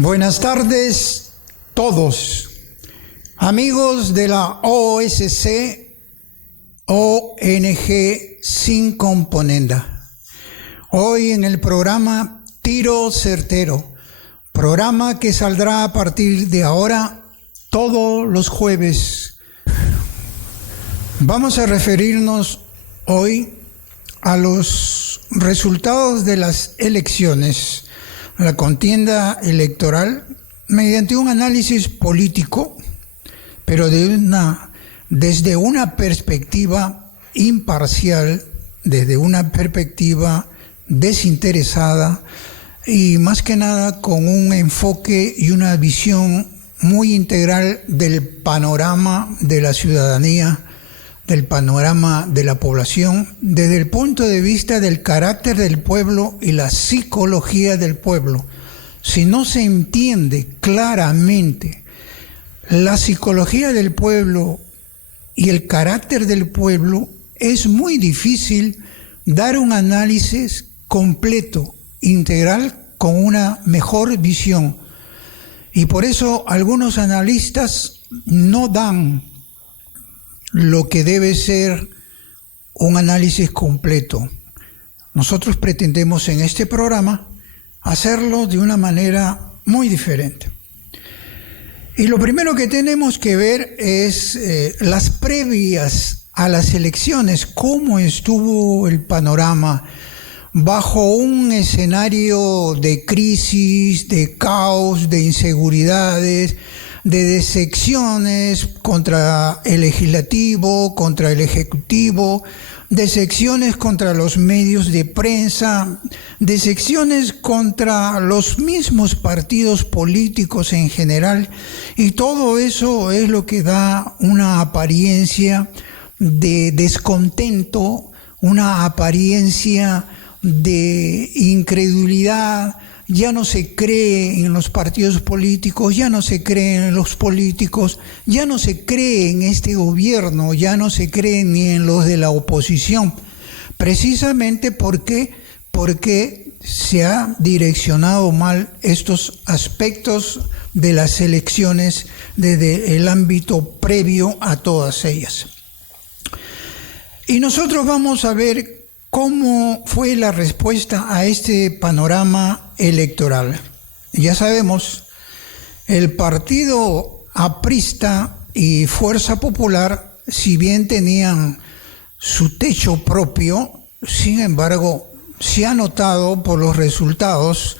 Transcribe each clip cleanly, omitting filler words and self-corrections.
Buenas tardes todos, amigos de la OSC, ONG sin componenda. Hoy en el programa Tiro Certero, programa que saldrá a partir de ahora todos los jueves. Vamos a referirnos hoy a los resultados de las elecciones, la contienda electoral, mediante un análisis político, pero desde una perspectiva imparcial, desde una perspectiva desinteresada y más que nada con un enfoque y una visión muy integral del panorama de la ciudadanía, del panorama de la población, desde el punto de vista del carácter del pueblo y la psicología del pueblo. Si no se entiende claramente la psicología del pueblo y el carácter del pueblo, es muy difícil dar un análisis completo, integral, con una mejor visión. Y por eso algunos analistas no dan lo que debe ser un análisis completo. Nosotros pretendemos en este programa hacerlo de una manera muy diferente. Y lo primero que tenemos que ver es las previas a las elecciones, cómo estuvo el panorama bajo un escenario de crisis, de caos, de inseguridades, de decepciones contra el legislativo, contra el ejecutivo, decepciones contra los medios de prensa, decepciones contra los mismos partidos políticos en general, y todo eso es lo que da una apariencia de descontento, una apariencia de incredulidad. Ya no se cree en los partidos políticos, ya no se cree en los políticos, ya no se cree en este gobierno, ya no se cree ni en los de la oposición. Precisamente porque se ha direccionado mal estos aspectos de las elecciones desde el ámbito previo a todas ellas. Y nosotros vamos a ver ¿cómo fue la respuesta a este panorama electoral? Ya sabemos, el partido aprista y Fuerza Popular, si bien tenían su techo propio, sin embargo, se ha notado por los resultados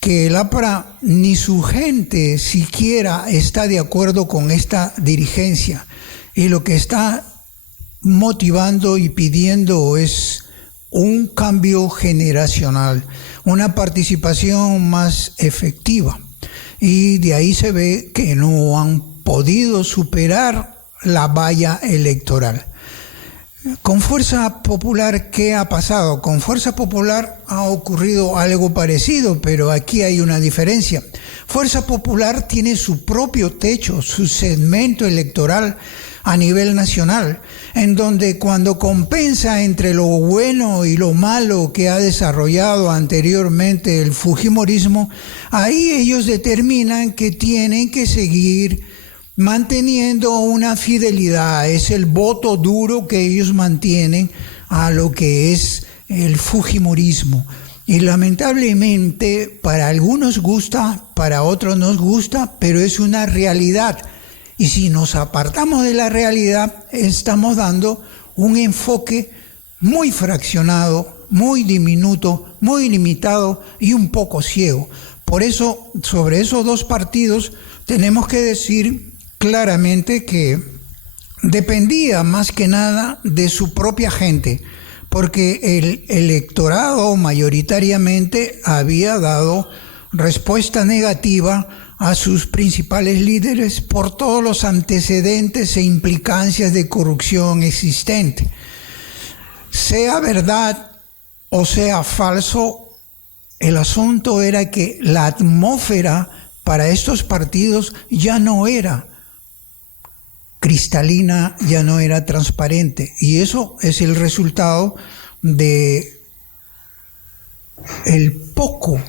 que el APRA ni su gente siquiera está de acuerdo con esta dirigencia, y lo que está motivando y pidiendo es un cambio generacional, una participación más efectiva. Y de ahí se ve que no han podido superar la valla electoral. Con Fuerza Popular, ¿qué ha pasado? Con Fuerza Popular ha ocurrido algo parecido, pero aquí hay una diferencia. Fuerza Popular tiene su propio techo, su segmento electoral a nivel nacional, en donde cuando compensa entre lo bueno y lo malo que ha desarrollado anteriormente el fujimorismo, ahí ellos determinan que tienen que seguir manteniendo una fidelidad. Es el voto duro que ellos mantienen a lo que es el fujimorismo. Y lamentablemente para algunos gusta, para otros nos gusta, pero es una realidad. Y si nos apartamos de la realidad, estamos dando un enfoque muy fraccionado, muy diminuto, muy limitado y un poco ciego. Por eso, sobre esos dos partidos, tenemos que decir claramente que dependía más que nada de su propia gente, porque el electorado mayoritariamente había dado respuesta negativa a sus principales líderes por todos los antecedentes e implicancias de corrupción existente. Sea verdad o sea falso, el asunto era que la atmósfera para estos partidos ya no era cristalina, ya no era transparente, y eso es el resultado de el poco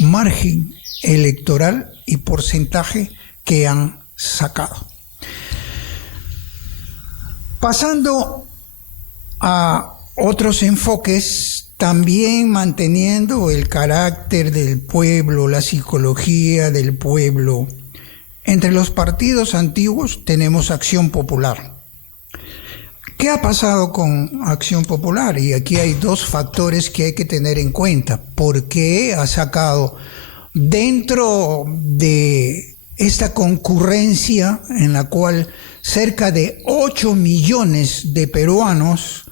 margen electoral y porcentaje que han sacado. Pasando a otros enfoques, también manteniendo el carácter del pueblo, la psicología del pueblo. Entre los partidos antiguos tenemos Acción Popular. ¿Qué ha pasado con Acción Popular? Y aquí hay dos factores que hay que tener en cuenta. ¿Por qué ha sacado dentro de esta concurrencia en la cual cerca de 8 millones de peruanos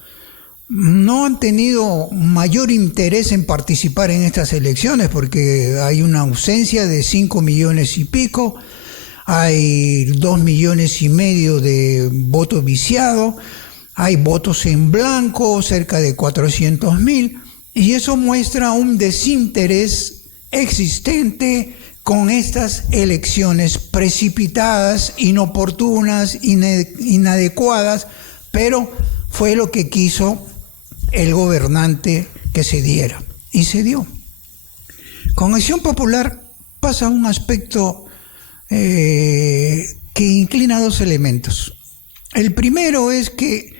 no han tenido mayor interés en participar en estas elecciones? Porque hay una ausencia de 5 millones y pico, hay 2 millones y medio de votos viciados, hay votos en blanco, cerca de 400.000, y eso muestra un desinterés existente con estas elecciones precipitadas, inoportunas, inadecuadas, pero fue lo que quiso el gobernante que se diera, y se dio. Con Acción Popular pasa un aspecto que inclina dos elementos. El primero es que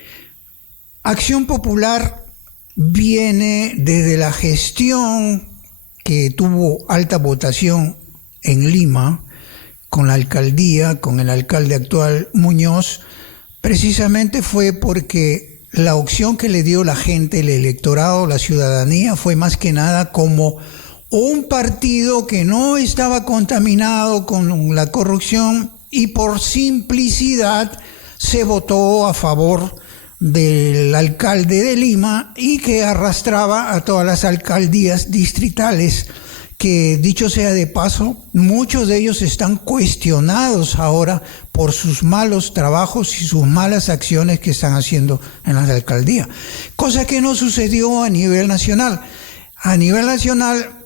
Acción Popular viene desde la gestión que tuvo alta votación en Lima, con la alcaldía, con el alcalde actual Muñoz. Precisamente fue porque la opción que le dio la gente, el electorado, la ciudadanía, fue más que nada como un partido que no estaba contaminado con la corrupción, y por simplicidad se votó a favor del alcalde de Lima, y que arrastraba a todas las alcaldías distritales, que dicho sea de paso, muchos de ellos están cuestionados ahora por sus malos trabajos y sus malas acciones que están haciendo en las alcaldías, cosa que no sucedió a nivel nacional. A nivel nacional,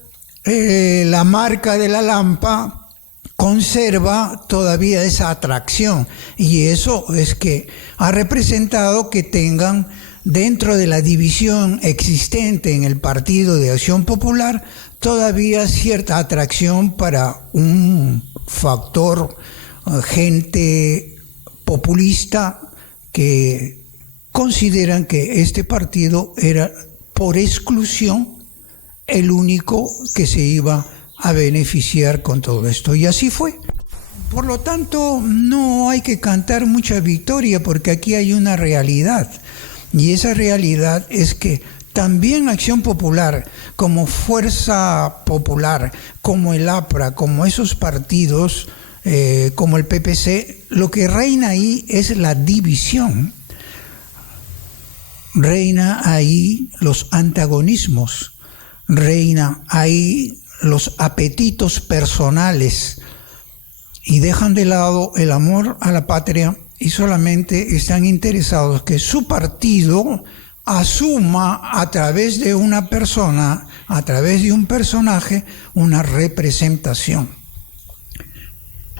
la marca de la Lampa conserva todavía esa atracción, y eso es que ha representado que tengan dentro de la división existente en el Partido de Acción Popular todavía cierta atracción para un factor, gente populista que consideran que este partido era por exclusión el único que se iba a beneficiar con todo esto, y así fue. Por lo tanto, no hay que cantar mucha victoria, porque aquí hay una realidad, y esa realidad es que también Acción Popular, como Fuerza Popular, como el APRA, como esos partidos, como el PPC, lo que reina ahí es la división, reina ahí los antagonismos, reina ahí los apetitos personales, y dejan de lado el amor a la patria y solamente están interesados que su partido asuma a través de una persona, a través de un personaje, una representación.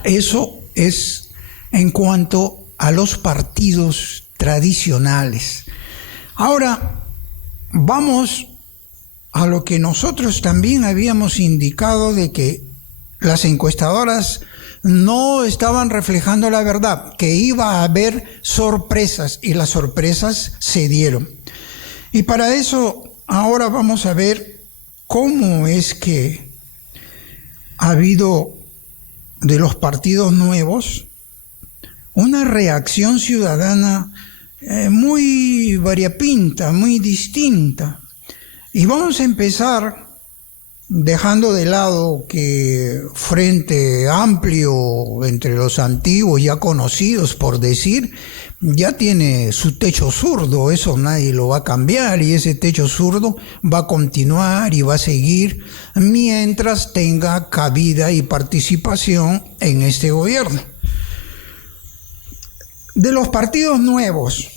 Eso es en cuanto a los partidos tradicionales. Ahora, vamos a lo que nosotros también habíamos indicado, de que las encuestadoras no estaban reflejando la verdad, que iba a haber sorpresas, y las sorpresas se dieron. Y para eso ahora vamos a ver cómo es que ha habido de los partidos nuevos una reacción ciudadana muy variopinta, muy distinta. Y vamos a empezar dejando de lado que Frente Amplio, entre los antiguos ya conocidos por decir, ya tiene su techo zurdo, eso nadie lo va a cambiar, y ese techo zurdo va a continuar y va a seguir mientras tenga cabida y participación en este gobierno. De los partidos nuevos,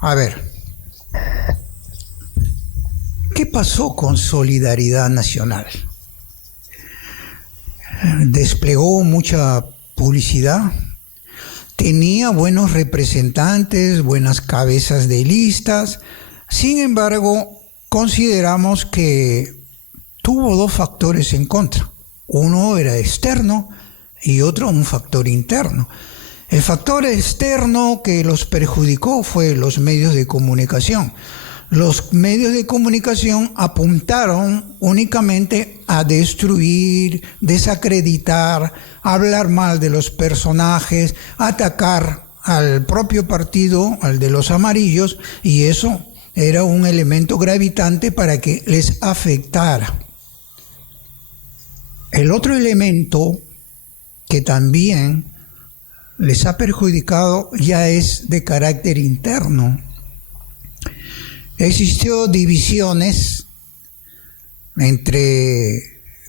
a ver, ¿qué pasó con Solidaridad Nacional? Desplegó mucha publicidad, tenía buenos representantes, buenas cabezas de listas. Sin embargo, consideramos que tuvo dos factores en contra. Uno era externo y otro un factor interno. El factor externo que los perjudicó fue los medios de comunicación. Los medios de comunicación apuntaron únicamente a destruir, desacreditar, hablar mal de los personajes, atacar al propio partido, al de los amarillos, y eso era un elemento gravitante para que les afectara. El otro elemento que también les ha perjudicado ya es de carácter interno. Existió divisiones entre,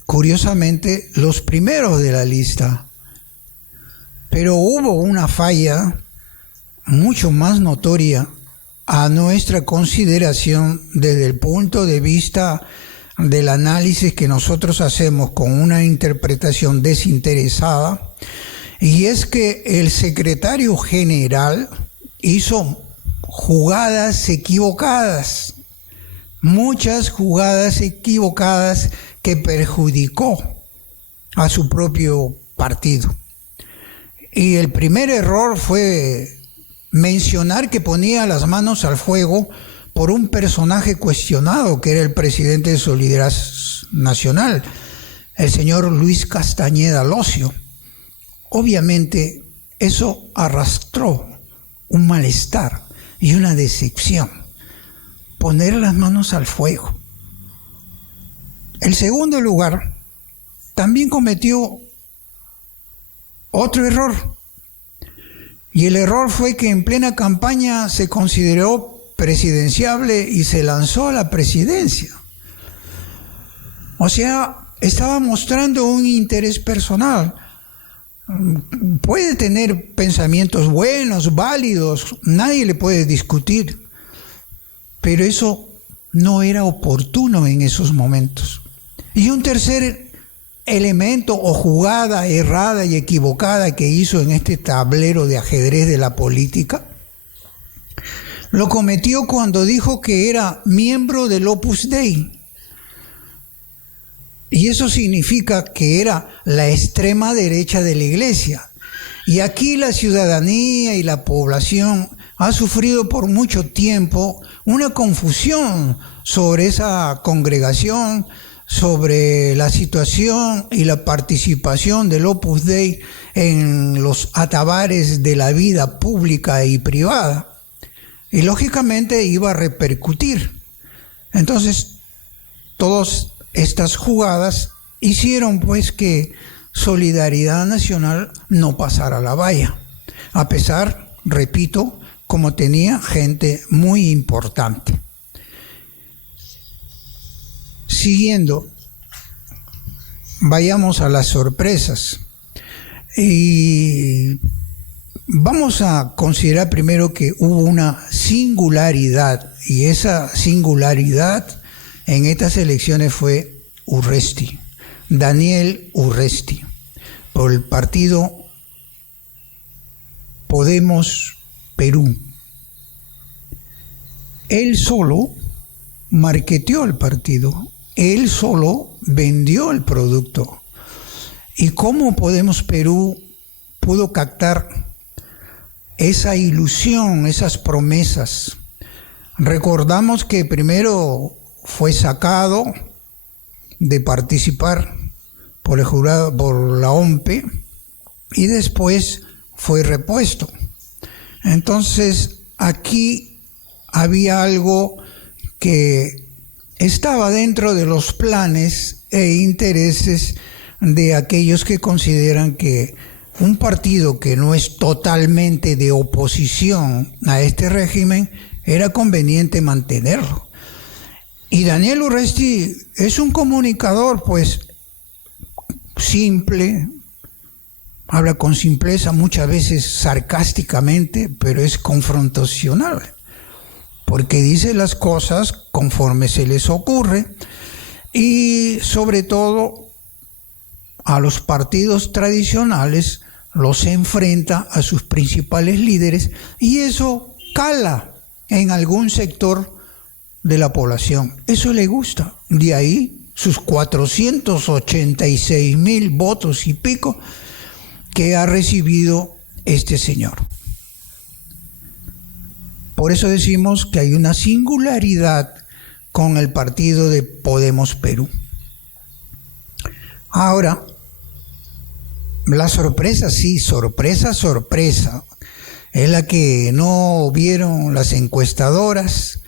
curiosamente, los primeros de la lista, pero hubo una falla mucho más notoria a nuestra consideración desde el punto de vista del análisis que nosotros hacemos con una interpretación desinteresada, y es que el secretario general hizo jugadas equivocadas, muchas jugadas equivocadas que perjudicó a su propio partido. Y el primer error fue mencionar que ponía las manos al fuego por un personaje cuestionado que era el presidente de Solidaridad Nacional, el señor Luis Castañeda Locio. Obviamente eso arrastró un malestar y una decepción, poner las manos al fuego. El segundo lugar también cometió otro error, y el error fue que en plena campaña se consideró presidenciable y se lanzó a la presidencia. O sea, estaba mostrando un interés personal. Puede tener pensamientos buenos, válidos, nadie le puede discutir, pero eso no era oportuno en esos momentos. Y un tercer elemento o jugada errada y equivocada que hizo en este tablero de ajedrez de la política, lo cometió cuando dijo que era miembro del Opus Dei. Y eso significa que era la extrema derecha de la iglesia. Y aquí la ciudadanía y la población ha sufrido por mucho tiempo una confusión sobre esa congregación, sobre la situación y la participación del Opus Dei en los atabares de la vida pública y privada. Y lógicamente iba a repercutir. Entonces, todas estas jugadas hicieron pues que Solidaridad Nacional no pasara la valla, a pesar, repito, como tenía gente muy importante. Siguiendo, vayamos a las sorpresas. Y vamos a considerar primero que hubo una singularidad, y esa singularidad en estas elecciones fue Urresti, Daniel Urresti, por el partido Podemos Perú. Él solo marketeó el partido, él solo vendió el producto. ¿Y cómo Podemos Perú pudo captar esa ilusión, esas promesas? Recordamos que primero fue sacado de participar por el jurado, por la OMPE, y después fue repuesto. Entonces aquí había algo que estaba dentro de los planes e intereses de aquellos que consideran que un partido que no es totalmente de oposición a este régimen era conveniente mantenerlo. Y Daniel Urresti es un comunicador, pues, simple, habla con simpleza, muchas veces sarcásticamente, pero es confrontacional, porque dice las cosas conforme se les ocurre, y sobre todo a los partidos tradicionales los enfrenta a sus principales líderes, y eso cala en algún sector de la población. Eso le gusta. De ahí sus 486,000 votos y pico que ha recibido este señor. Por eso decimos que hay una singularidad con el partido de Podemos Perú. Ahora, la sorpresa, sí, sorpresa, es la que no vieron las encuestadoras,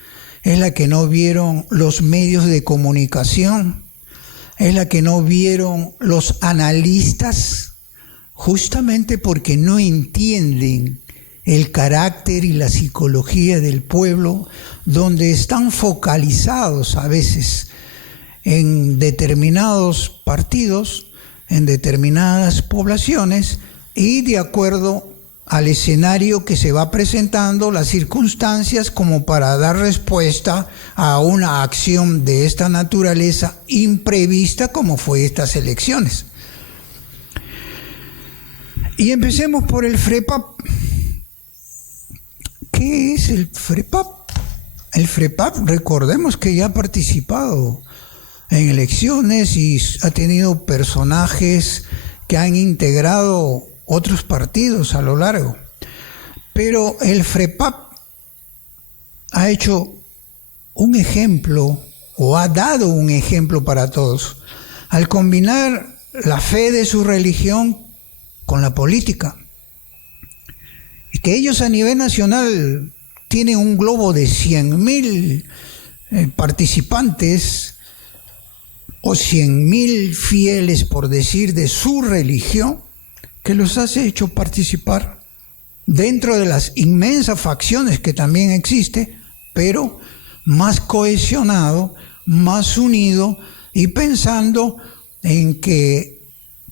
es la que no vieron los medios de comunicación, es la que no vieron los analistas, justamente porque no entienden el carácter y la psicología del pueblo, donde están focalizados a veces en determinados partidos, en determinadas poblaciones, y de acuerdo al escenario que se va presentando, las circunstancias, como para dar respuesta a una acción de esta naturaleza imprevista como fue estas elecciones. Y empecemos por el FREPAP. ¿Qué es el FREPAP? El FREPAP, recordemos que ya ha participado en elecciones y ha tenido personajes que han integrado otros partidos a lo largo. Pero el FREPAP ha hecho un ejemplo, o ha dado un ejemplo para todos, al combinar la fe de su religión con la política. Y que ellos a nivel nacional tienen un globo de 100,000 participantes, o 100,000 fieles, por decir, de su religión, que los has hecho participar dentro de las inmensas facciones que también existe, pero más cohesionado, más unido, y pensando en que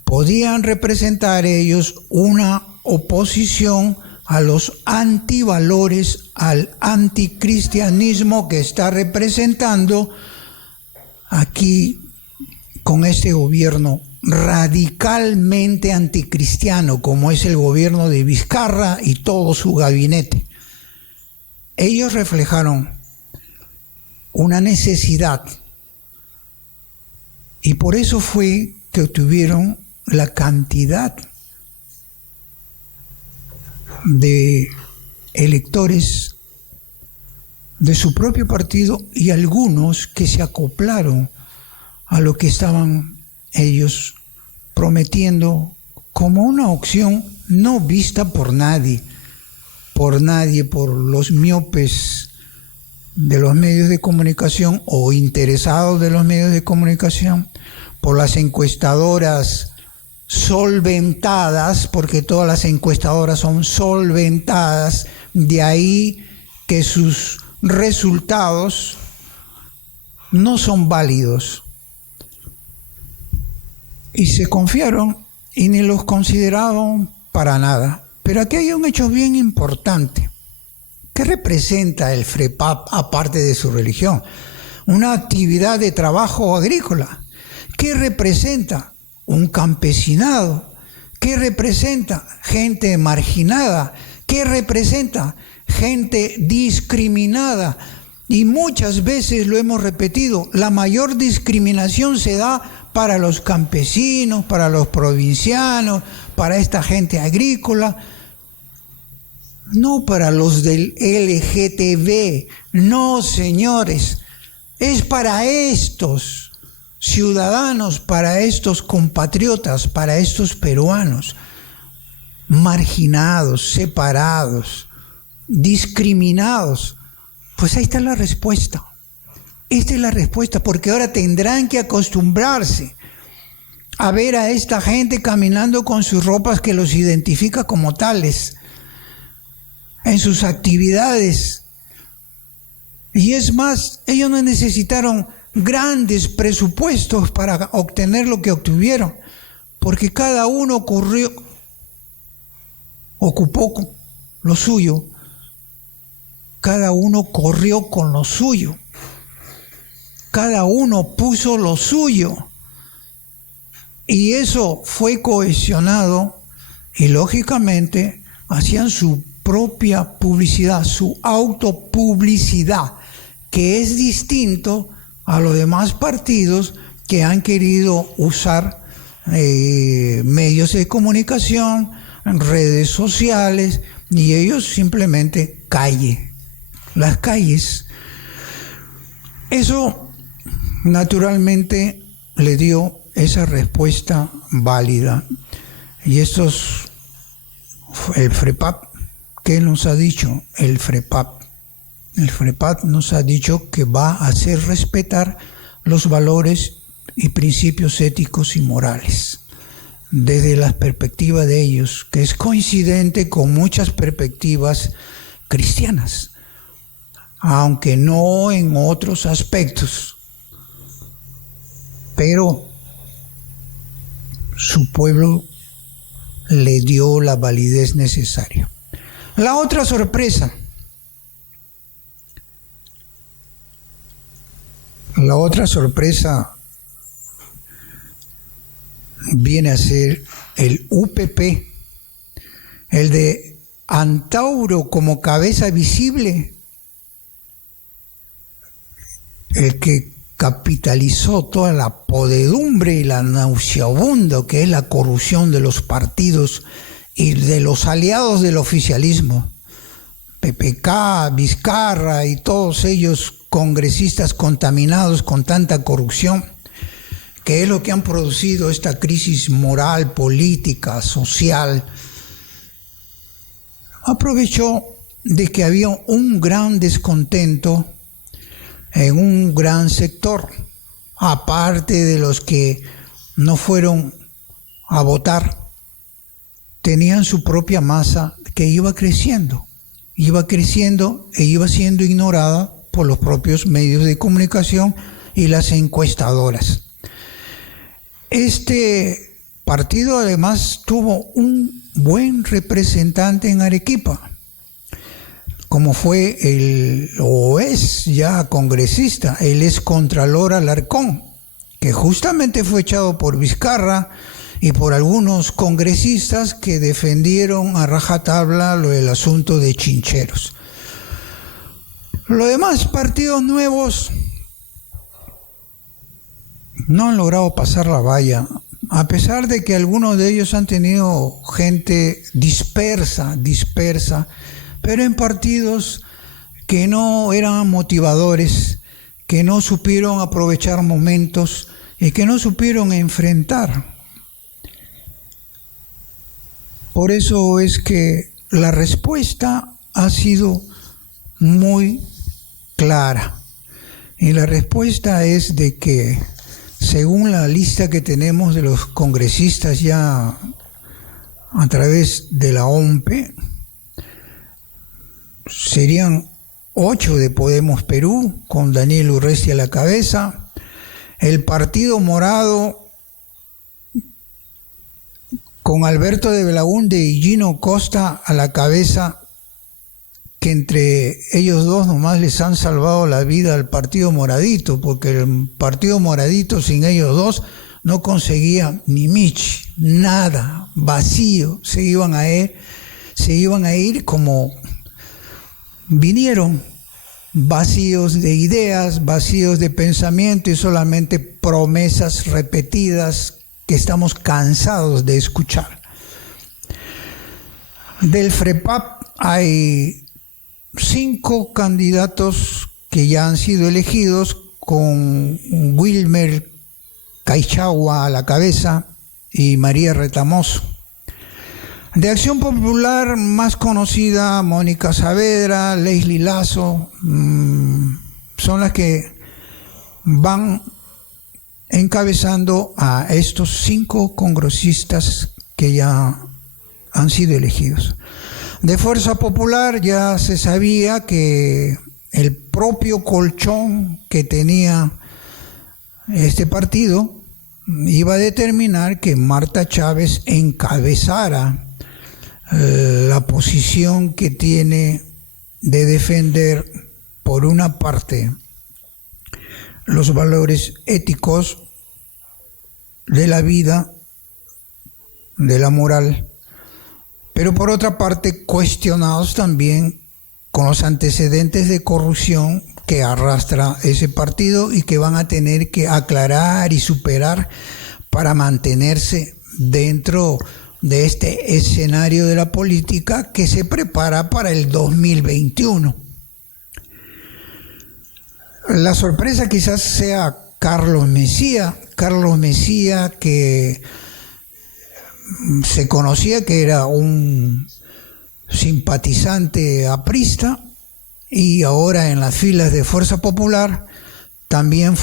podían representar ellos una oposición a los antivalores, al anticristianismo que está representando aquí con este gobierno radicalmente anticristiano, como es el gobierno de Vizcarra y todo su gabinete. Ellos reflejaron una necesidad, y por eso fue que obtuvieron la cantidad de electores de su propio partido, y algunos que se acoplaron a lo que estaban ellos prometiendo como una opción no vista por nadie, por los miopes de los medios de comunicación o interesados de los medios de comunicación, por las encuestadoras solventadas, porque todas las encuestadoras son solventadas, de ahí que sus resultados no son válidos. Y se confiaron y ni los consideraban para nada. Pero aquí hay un hecho bien importante. ¿Qué representa el FREPAP aparte de su religión? Una actividad de trabajo agrícola. ¿Qué representa? Un campesinado. ¿Qué representa? Gente marginada. ¿Qué representa? Gente discriminada. Y muchas veces lo hemos repetido, la mayor discriminación se da para los campesinos, para los provincianos, para esta gente agrícola, no para los del LGTB, no, señores, es para estos ciudadanos, para estos compatriotas, para estos peruanos, marginados, separados, discriminados. Pues ahí está la respuesta. Esta es la respuesta, porque ahora tendrán que acostumbrarse a ver a esta gente caminando con sus ropas que los identifica como tales, en sus actividades. Y es más, ellos no necesitaron grandes presupuestos para obtener lo que obtuvieron, porque cada uno ocupó lo suyo, cada uno corrió con lo suyo. Cada uno puso lo suyo, y eso fue cohesionado, y lógicamente hacían su propia publicidad, su autopublicidad, que es distinto a los demás partidos que han querido usar medios de comunicación, redes sociales, y ellos simplemente las calles. Eso naturalmente le dio esa respuesta válida. Y el FREPAP, ¿qué nos ha dicho el FREPAP? El FREPAP nos ha dicho que va a hacer respetar los valores y principios éticos y morales desde la perspectiva de ellos, que es coincidente con muchas perspectivas cristianas, aunque no en otros aspectos, pero su pueblo le dio la validez necesaria. La otra sorpresa viene a ser el UPP, el de Antauro como cabeza visible, el que capitalizó toda la podredumbre y la nauseabundo que es la corrupción de los partidos y de los aliados del oficialismo, PPK, Vizcarra y todos ellos congresistas contaminados con tanta corrupción, que es lo que han producido esta crisis moral, política, social. Aprovechó de que había un gran descontento en un gran sector, aparte de los que no fueron a votar, tenían su propia masa que iba creciendo e iba siendo ignorada por los propios medios de comunicación y las encuestadoras. Este partido además tuvo un buen representante en Arequipa, como fue o es ya congresista, el excontralor Alarcón, que justamente fue echado por Vizcarra y por algunos congresistas que defendieron a rajatabla lo del asunto de Chincheros. Los demás partidos nuevos no han logrado pasar la valla, a pesar de que algunos de ellos han tenido gente dispersa, pero en partidos que no eran motivadores, que no supieron aprovechar momentos y que no supieron enfrentar. Por eso es que la respuesta ha sido muy clara. Y la respuesta es de que, según la lista que tenemos de los congresistas ya a través de la OMPE, serían 8 de Podemos Perú, con Daniel Urresti a la cabeza, el Partido Morado con Alberto de Belaúnde y Gino Costa a la cabeza, que entre ellos dos nomás les han salvado la vida al Partido Moradito, porque el Partido Moradito sin ellos dos no conseguía ni mich, nada, vacío, se iban a ir como vinieron, vacíos de ideas, vacíos de pensamiento y solamente promesas repetidas que estamos cansados de escuchar. Del FREPAP hay 5 candidatos que ya han sido elegidos, con Wilmer Caichagua a la cabeza y María Retamoso. De Acción Popular, más conocida, Mónica Saavedra, Leslie Lazo, son las que van encabezando a estos 5 congresistas que ya han sido elegidos. De Fuerza Popular ya se sabía que el propio colchón que tenía este partido iba a determinar que Marta Chávez encabezara la posición que tiene de defender, por una parte, los valores éticos de la vida, de la moral, pero por otra parte cuestionados también con los antecedentes de corrupción que arrastra ese partido y que van a tener que aclarar y superar para mantenerse dentro de este escenario de la política que se prepara para el 2021. La sorpresa quizás sea Carlos Messía que se conocía que era un simpatizante aprista y ahora en las filas de Fuerza Popular también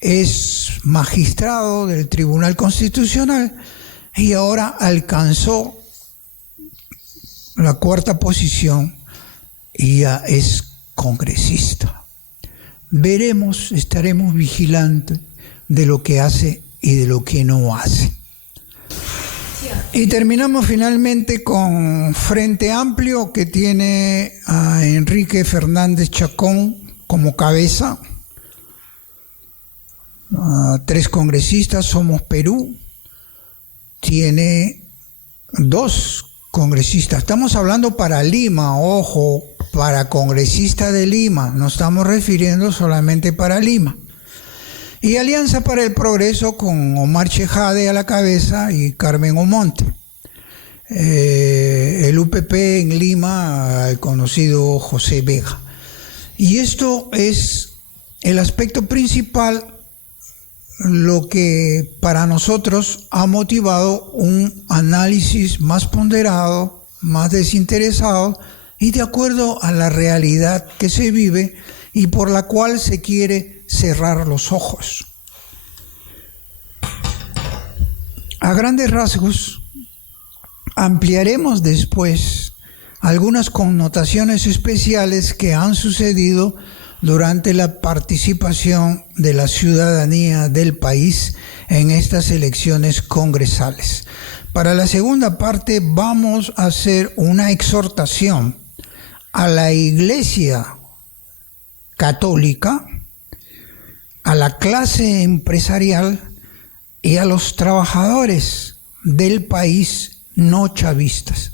es magistrado del Tribunal Constitucional y ahora alcanzó la cuarta posición y ya es congresista. Veremos, estaremos vigilantes de lo que hace y de lo que no hace. Y terminamos finalmente con Frente Amplio, que tiene a Enrique Fernández Chacón como cabeza, a 3 congresistas. Somos Perú tiene 2 congresistas. Estamos hablando para Lima, ojo, para congresista de Lima, no estamos refiriendo solamente para Lima. Y Alianza para el Progreso con Omar Chejade a la cabeza y Carmen Omonte. El UPP en Lima, el conocido José Vega. Y esto es el aspecto principal, lo que para nosotros ha motivado un análisis más ponderado, más desinteresado y de acuerdo a la realidad que se vive y por la cual se quiere cerrar los ojos. A grandes rasgos, ampliaremos después algunas connotaciones especiales que han sucedido durante la participación de la ciudadanía del país en estas elecciones congresales. Para la segunda parte vamos a hacer una exhortación a la Iglesia Católica, a la clase empresarial y a los trabajadores del país no chavistas.